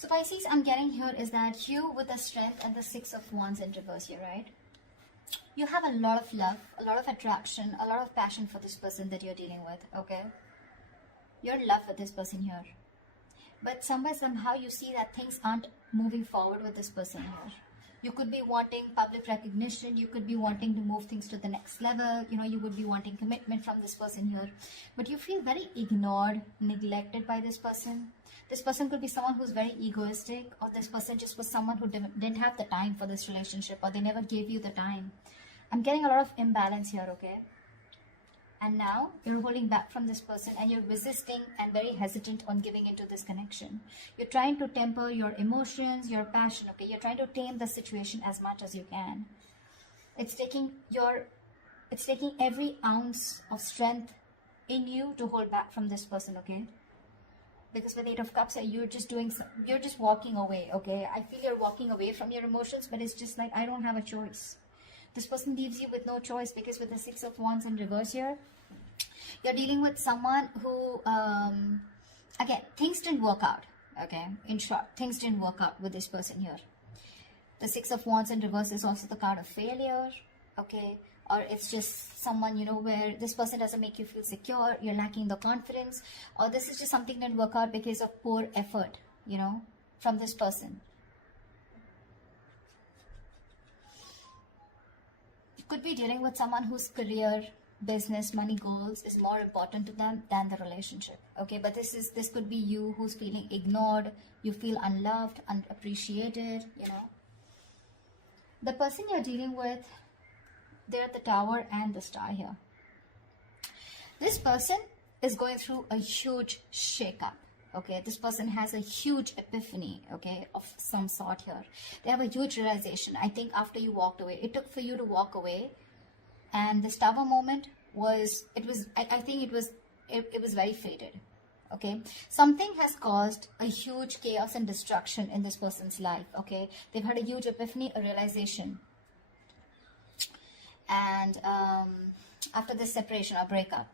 So Pisces, I'm getting here is that you with the strength and the Six of Wands in reverse here, right? You have a lot of love, a lot of attraction, a lot of passion for this person that you're dealing with, okay? You're in love with this person here. But somehow you see that things aren't moving forward with this person here. You could be wanting public recognition. You could be wanting to move things to the next level. You know, you would be wanting commitment from this person here. But you feel very ignored, neglected by this person. This person could be someone who's very egoistic, or this person just was someone who didn't have the time for this relationship, or they never gave you the time. I'm getting a lot of imbalance here, okay? And now you're holding back from this person and you're resisting and very hesitant on giving into this connection. You're trying to temper your emotions, your passion, okay? You're trying to tame the situation as much as you can. It's taking every ounce of strength in you to hold back from this person, okay? Because with Eight of Cups, you're just walking away, okay? I feel you're walking away from your emotions, but it's just like, I don't have a choice. This person leaves you with no choice, because with the Six of Wands in reverse here, you're dealing with someone who, again, things didn't work out, okay? In short, things didn't work out with this person here. The Six of Wands in reverse is also the card of failure, okay? Or it's just someone, you know, where this person doesn't make you feel secure, you're lacking the confidence, or this is just something that didn't work out because of poor effort, you know, from this person. Could be dealing with someone whose career, business, money goals is more important to them than the relationship, okay? But this could be you who's feeling ignored, you feel unloved, unappreciated, you know. The person you're dealing with, they're at the Tower and the Star here. This person is going through a huge shakeup. Okay, this person has a huge epiphany, okay, of some sort here. They have a huge realization. I think after you walked away, it took for you to walk away, and this Tower moment was, I think it was very fated, okay. Something has caused a huge chaos and destruction in this person's life, okay. They've had a huge epiphany, a realization. And after this separation or breakup,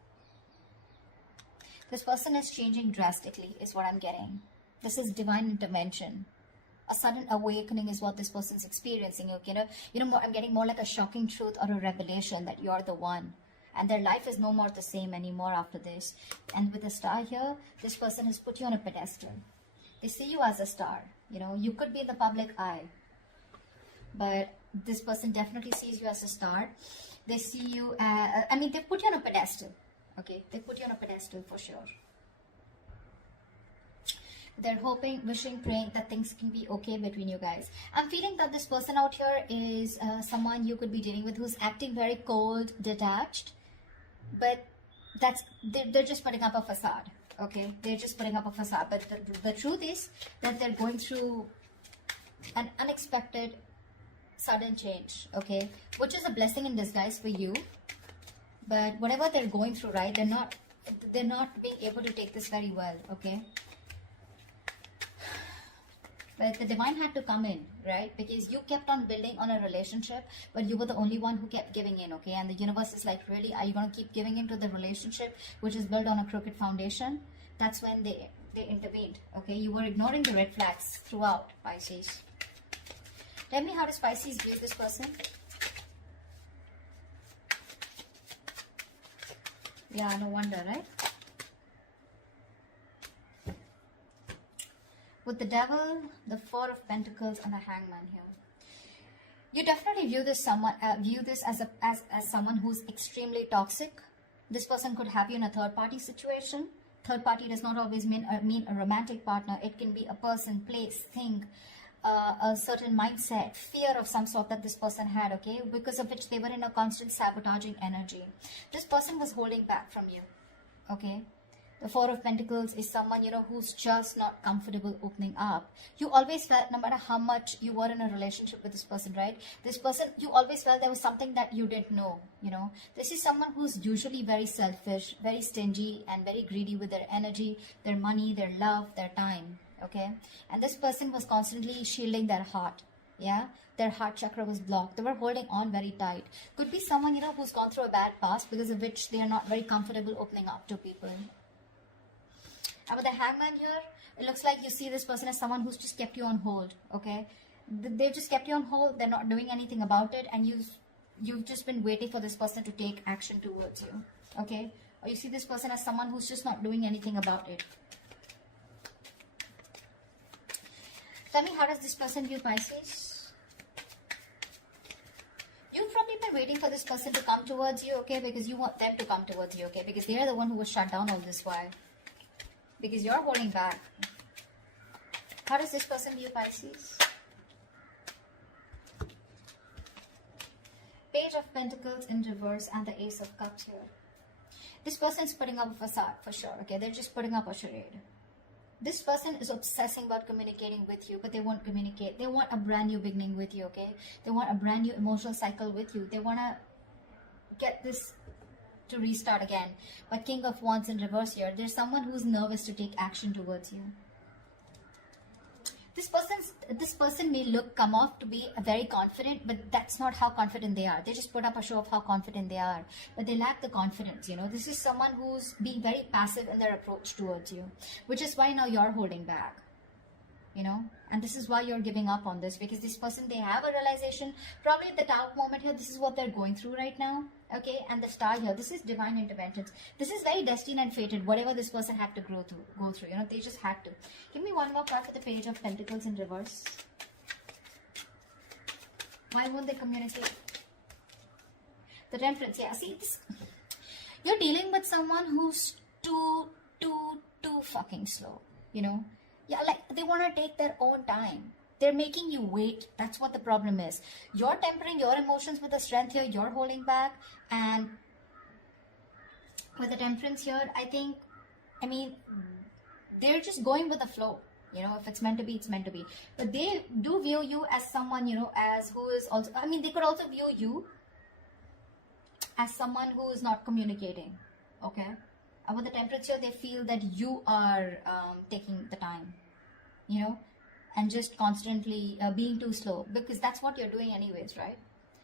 this person is changing drastically, is what I'm getting. This is divine intervention. A sudden awakening is what this person's experiencing. Okay, I'm getting more like a shocking truth or a revelation that you're the one. And their life is no more the same anymore after this. And with the Star here, this person has put you on a pedestal. They see you as a star. You know, you could be in the public eye, but this person definitely sees you as a star. They see you as, they put you on a pedestal. Okay, they put you on a pedestal for sure. They're hoping, wishing, praying that things can be okay between you guys. I'm feeling that this person out here is someone you could be dealing with who's acting very cold, detached, but they're just putting up a facade. Okay, they're just putting up a facade. But the truth is that they're going through an unexpected, sudden change. Okay, which is a blessing in disguise for you. But whatever they're going through, right, they're not being able to take this very well, okay? But the divine had to come in, right? Because you kept on building on a relationship, but you were the only one who kept giving in, okay? And the universe is like, really, are you going to keep giving into the relationship, which is built on a crooked foundation? That's when they intervened, okay? You were ignoring the red flags throughout, Pisces. Tell me, how does Pisces view this person? Yeah, no wonder, right? With the Devil, the Four of Pentacles, and the Hangman here, you definitely view this as someone who's extremely toxic. This person could have you in a third-party situation. Third party does not always mean a romantic partner. It can be a person, place, thing, a certain mindset, fear of some sort that this person had, okay, because of which they were in a constant sabotaging energy. This person was holding back from you, okay. The Four of Pentacles is someone, you know, who's just not comfortable opening up. You always felt, no matter how much you were in a relationship with this person, right, this person, you always felt there was something that you didn't know, you know. This is someone who's usually very selfish, very stingy, and very greedy with their energy, their money, their love, their time. Okay, and this person was constantly shielding their heart. Yeah, their heart chakra was blocked. They were holding on very tight. Could be someone, you know, who's gone through a bad past, because of which they are not very comfortable opening up to people. And with the Hangman here, It looks like you see this person as someone who's just kept you on hold, okay? They've just kept you on hold. They're not doing anything about it, and you've just been waiting for this person to take action towards you, okay? Or you see this person as someone who's just not doing anything about it. Tell me, how does this person view Pisces? You've probably been waiting for this person to come towards you, okay? Because you want them to come towards you, okay? Because they're the one who was shut down all this while. Because you're holding back. How does this person view Pisces? Page of Pentacles in reverse and the Ace of Cups here. This person's putting up a facade for sure, okay? They're just putting up a charade. This person is obsessing about communicating with you, but they won't communicate. They want a brand new beginning with you, okay? They want a brand new emotional cycle with you. They want to get this to restart again. But King of Wands in reverse here, there's someone who's nervous to take action towards you. This person may come off to be very confident, but that's not how confident they are. They just put up a show of how confident they are, but they lack the confidence, you know. This is someone who's being very passive in their approach towards you, which is why now you're holding back, you know. And this is why you're giving up on this, because this person, they have a realization, probably at the dark moment here, this is what they're going through right now, okay? And the star here, this is divine interventions. This is very destined and fated, whatever this person had to go through, you know, they just had to. Give me one more card for the Page of Pentacles in reverse. Why won't they communicate? The Temperance, yeah, see this, you're dealing with someone who's too fucking slow, you know. Yeah, like they want to take their own time. They're making you wait. That's what the problem is. You're tempering your emotions with the strength here. You're holding back. And with the Temperance here, I mean, they're just going with the flow. You know, if it's meant to be, it's meant to be. But they do view you as someone, you know, as who is also, I mean, they could also view you as someone who is not communicating. Okay? With the Temperance here, they feel that you are taking the time, you know, and just constantly being too slow, because that's what you're doing anyways, right?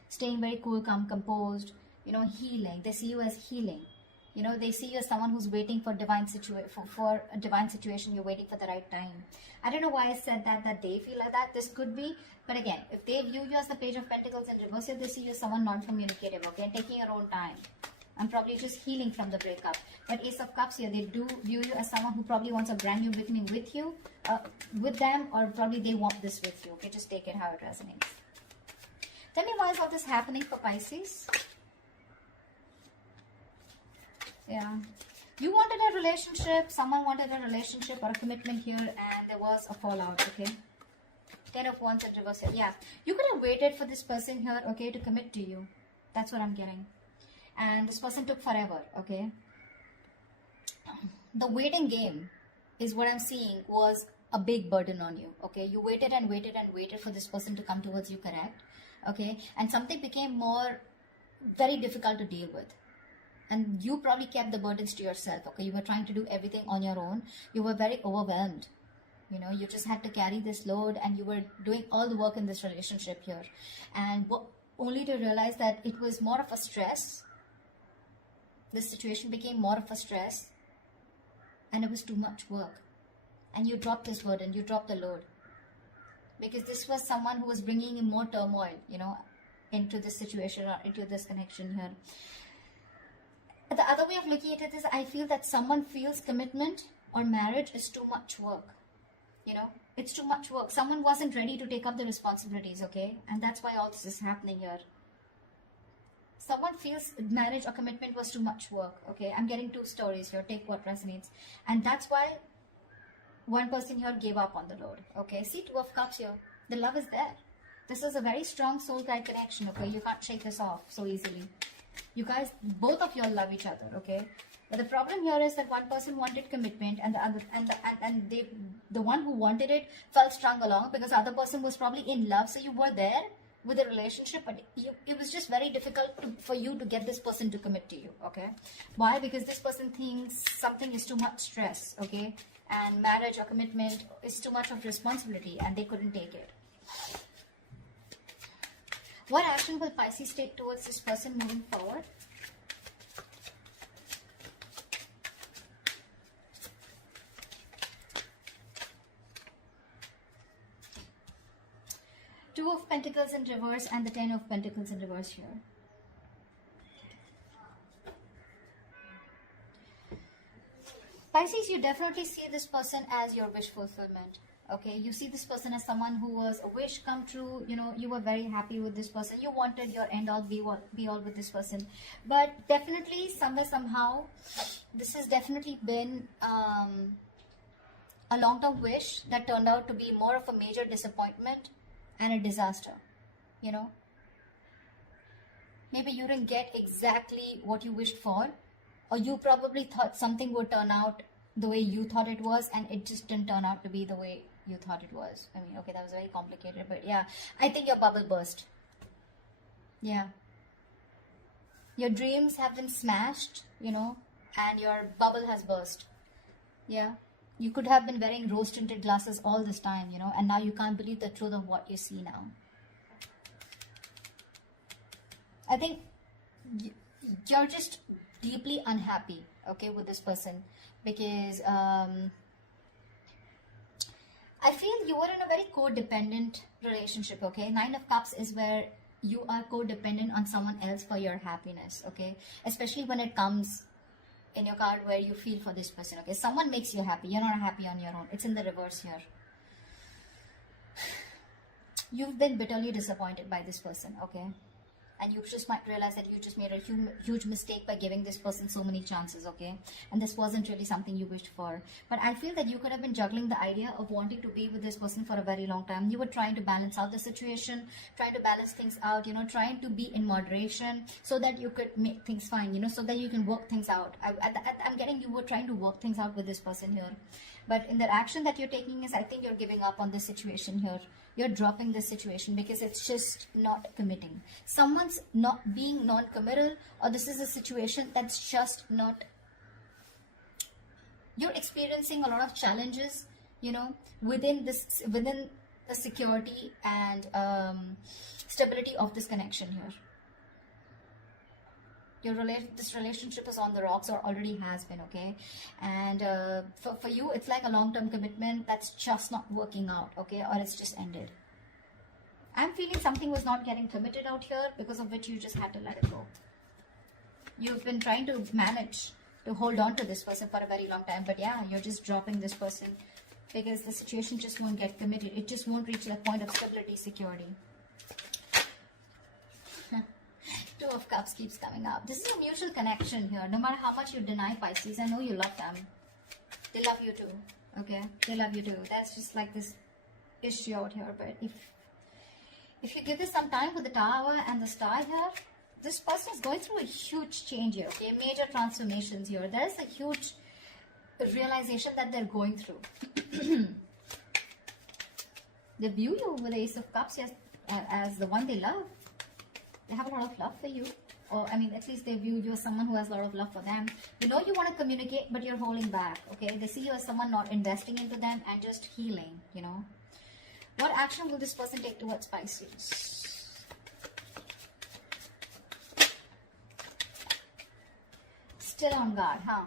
Staying very cool, calm, composed, you know, healing. They see you as healing. You know, they see you as someone who's waiting for for a divine situation. You're waiting for the right time. I don't know why I said that they feel like that. This could be, but again, if they view you as the Page of Pentacles in reverse, they see you as someone non-communicative, okay, taking your own time. I'm probably just healing from the breakup. But Ace of Cups here, they do view you as someone who probably wants a brand new beginning with you, with them, or probably they want this with you. Okay, just take it how it resonates. Tell me, why is all this happening for Pisces? Yeah. You wanted a relationship, someone wanted a relationship or a commitment here, and there was a fallout, okay? 10 of Wands in reverse here. Yeah. You could have waited for this person here, okay, to commit to you. That's what I'm getting. And this person took forever, okay? The waiting game is what I'm seeing was a big burden on you, okay? You waited and waited and waited for this person to come towards you, correct? Okay? And something became very difficult to deal with. And you probably kept the burdens to yourself, okay? You were trying to do everything on your own. You were very overwhelmed. You know, you just had to carry this load, and you were doing all the work in this relationship here. And only to realize that it was more of a stress. This situation became more of a stress, and it was too much work. And you dropped this burden, you dropped the load. Because this was someone who was bringing in more turmoil, you know, into this situation or into this connection here. The other way of looking at it is, I feel that someone feels commitment or marriage is too much work. You know, it's too much work. Someone wasn't ready to take up the responsibilities, okay? And that's why all this is happening here. Someone feels marriage or commitment was too much work, okay? I'm getting two stories here. Take what resonates. And that's why one person here gave up on the load, okay? See, 2 of Cups here. The love is there. This is a very strong soul tie connection, okay? You can't shake this off so easily. You guys, both of you all love each other, okay? But the problem here is that one person wanted commitment, and the other, the one who wanted it felt strung along because the other person was probably in love. So you were there with a relationship, but it was just very difficult for you to get this person to commit to you, okay? Why? Because this person thinks something is too much stress, okay? And marriage or commitment is too much of responsibility, and they couldn't take it. What action will Pisces take towards this person moving forward? Two of Pentacles in reverse and the Ten of Pentacles in reverse here. Pisces, you definitely see this person as your wish fulfillment. Okay, you see this person as someone who was a wish come true. You know, you were very happy with this person. You wanted your end all be all with this person. But definitely, somewhere, somehow, this has definitely been a long-term wish that turned out to be more of a major disappointment and a disaster. You know, maybe you didn't get exactly what you wished for, or you probably thought something would turn out the way you thought it was, and it just didn't turn out to be the way you thought it was. I mean, okay, that was very complicated, but yeah, I think your bubble burst. Yeah. Your dreams have been smashed, you know, and your bubble has burst. Yeah. You could have been wearing rose-tinted glasses all this time, you know, and now you can't believe the truth of what you see now. I think you're just deeply unhappy, okay, with this person, because I feel you are in a very codependent relationship, okay? Nine of Cups is where you are codependent on someone else for your happiness, okay? Especially when it comes in your card where you feel for this person, okay? Someone makes you happy. You're not happy on your own. It's in the reverse here. You've been bitterly disappointed by this person, okay? And you just might realize that you just made a huge mistake by giving this person so many chances, okay? And this wasn't really something you wished for. But I feel that you could have been juggling the idea of wanting to be with this person for a very long time. You were trying to balance out the situation, trying to balance things out, you know, trying to be in moderation so that you could make things fine, you know, so that you can work things out. I'm getting you were trying to work things out with this person here. But in the action that you're taking is, I think you're giving up on this situation here. You're dropping this situation because it's just not committing. Someone's not being non-committal, or this is a situation that's just not... You're experiencing a lot of challenges, you know, within the security and stability of this connection here. This relationship is on the rocks, or already has been, okay? And for you, it's like a long-term commitment that's just not working out, okay? Or it's just ended. I'm feeling something was not getting committed out here, because of which you just had to let it go. You've been trying to manage to hold on to this person for a very long time, but yeah, you're just dropping this person because the situation just won't get committed. It just won't reach that point of stability, security. Two of Cups keeps coming up. This is a mutual connection here. No matter how much you deny Pisces, I know you love them. They love you too. Okay? They love you too. That's just like this issue out here. But if you give this some time with the Tower and the Star here, this person is going through a huge change here. Okay? Major transformations here. There is a huge realization that they're going through. They view you with the Ace of Cups as the one they love. They have a lot of love for you, or I mean, at least they view you as someone who has a lot of love for them. You know you want to communicate, but you're holding back, okay? They see you as someone not investing into them and just healing, you know. What action will this person take towards Pisces? Still on guard, huh?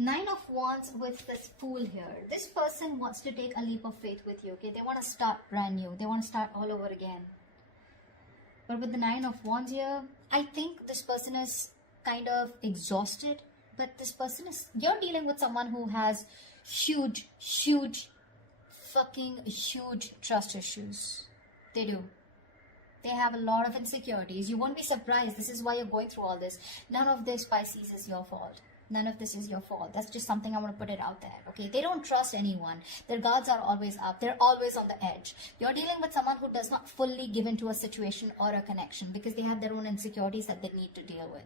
Nine of Wands with this Fool here. This person wants to take a leap of faith with you, okay? They want to start brand new. They want to start all over again. But with the Nine of Wands here, I think this person is kind of exhausted. But this person is... You're dealing with someone who has huge trust issues. They do. They have a lot of insecurities. You won't be surprised. This is why you're going through all this. None of this, Pisces, is your fault. None of this is your fault. That's just something I want to put it out there, okay? They don't trust anyone. Their guards are always up. They're always on the edge. You're dealing with someone who does not fully give into a situation or a connection because they have their own insecurities that they need to deal with.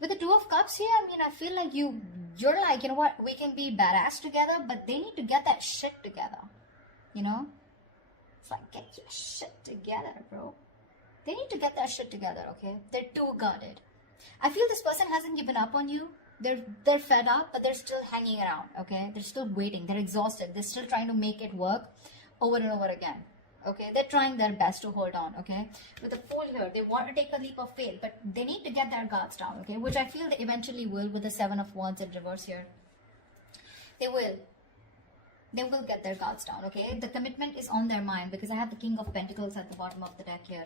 With the Two of Cups here, I mean, I feel like you're like, you know what? We can be badass together, but they need to get that shit together, you know? It's like, get your shit together, bro. They need to get that shit together, okay? They're too guarded. I feel this person hasn't given up on you. They're fed up, but they're still hanging around, okay? They're still waiting. They're exhausted. They're still trying to make it work over and over again, okay? They're trying their best to hold on, okay? With the Fool here, they want to take a leap of faith, but they need to get their guards down, okay? Which I feel they eventually will with the Seven of Wands in reverse here. They will. They will get their guards down, okay? The commitment is on their mind because I have the King of Pentacles at the bottom of the deck here.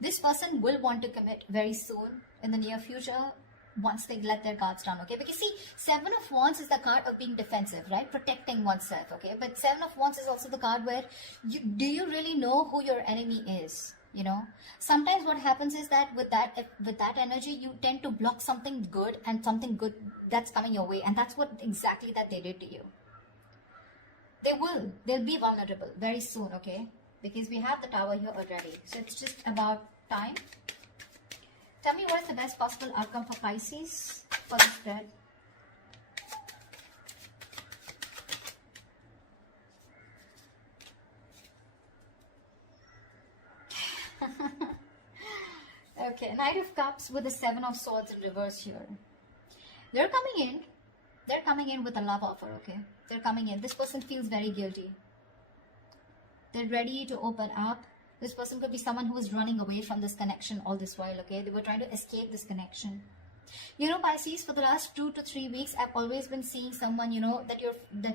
This person will want to commit very soon in the near future once they let their guards down, okay? Because see, Seven of Wands is the card of being defensive, right? Protecting oneself, okay? But Seven of Wands is also the card where do you really know who your enemy is? You know, sometimes what happens is that with that energy, you tend to block something good and something good that's coming your way, and that's what exactly that they did to you. They'll be vulnerable very soon, okay? Because we have the Tower here already. So it's just about time. Tell me what is the best possible outcome for Pisces for the spread. Okay, Knight of Cups with the Seven of Swords in reverse here. They're coming in with a love offer, okay? They're coming in. This person feels very guilty. They're ready to open up. This person could be someone who is running away from this connection all this while, okay? They were trying to escape this connection. You know, Pisces, for the last 2 to 3 weeks, I've always been seeing someone, you know, that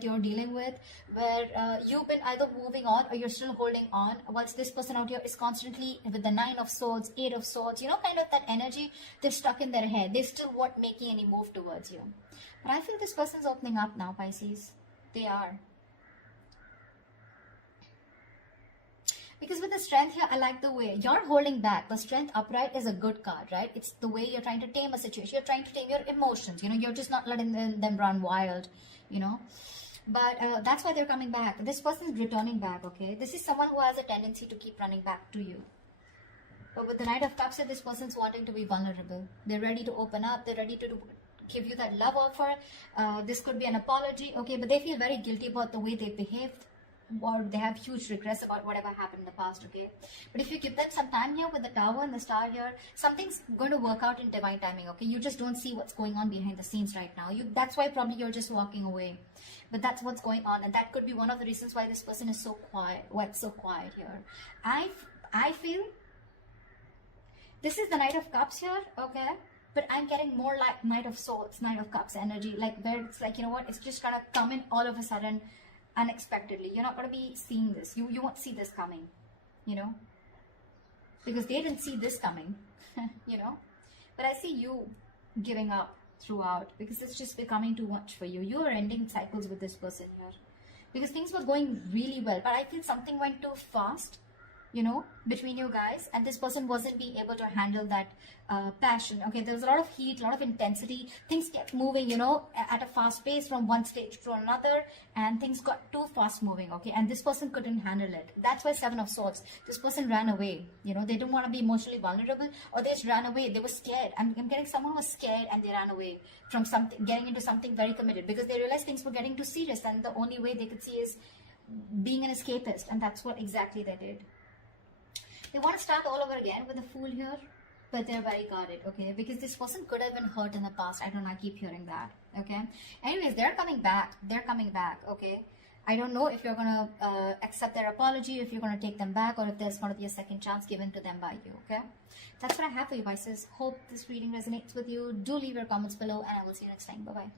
you're dealing with, where you've been either moving on or you're still holding on, whilst this person out here is constantly with the 9 of Swords, 8 of Swords, you know, kind of that energy. They're stuck in their head. They still weren't making any move towards you. But I feel this person's opening up now, Pisces. They are. Because with the Strength here, I like the way you're holding back. The Strength upright is a good card, right? It's the way you're trying to tame a situation. You're trying to tame your emotions. You know, you're just not letting them run wild, you know. But that's why they're coming back. This person's returning back, okay? This is someone who has a tendency to keep running back to you. But with the Knight of Cups, this person's wanting to be vulnerable. They're ready to open up. They're ready to give you that love offer. This could be an apology, okay? But they feel very guilty about the way they behaved, or they have huge regrets about whatever happened in the past, okay? But if you give them some time here with the Tower and the Star here, something's going to work out in divine timing, okay? You just don't see what's going on behind the scenes right now. That's why probably you're just walking away. But that's what's going on, and that could be one of the reasons why this person is so quiet. What's so quiet here? I feel this is the Knight of Cups here, okay? But I'm getting more like Knight of Swords, Knight of Cups energy, like where it's like, you know what, it's just gonna come in all of a sudden, unexpectedly. You're not going to be seeing this. You won't see this coming, you know, because they didn't see this coming, you know. But I see you giving up throughout because it's just becoming too much for you. You are ending cycles with this person here because things were going really well, but I feel something went too fast, you know, between you guys, and this person wasn't being able to handle that passion, okay? There was a lot of heat, a lot of intensity. Things kept moving, you know, at a fast pace from one stage to another, and things got too fast moving, okay? And this person couldn't handle it. That's why Seven of Swords. This person ran away, you know. They didn't want to be emotionally vulnerable, or they just ran away. They were scared. I'm getting someone who was scared and they ran away from something, getting into something very committed, because they realized things were getting too serious, and the only way they could see is being an escapist, and that's what exactly they did. They want to start all over again with the Fool here, but they're very guarded, okay? Because this person could have been hurt in the past. I don't know, I keep hearing that, okay? Anyways, they're coming back. They're coming back, okay? I don't know if you're going to accept their apology, if you're going to take them back, or if there's going to be a second chance given to them by you, okay? That's what I have for you, Pisces. Hope this reading resonates with you. Do leave your comments below, and I will see you next time. Bye-bye.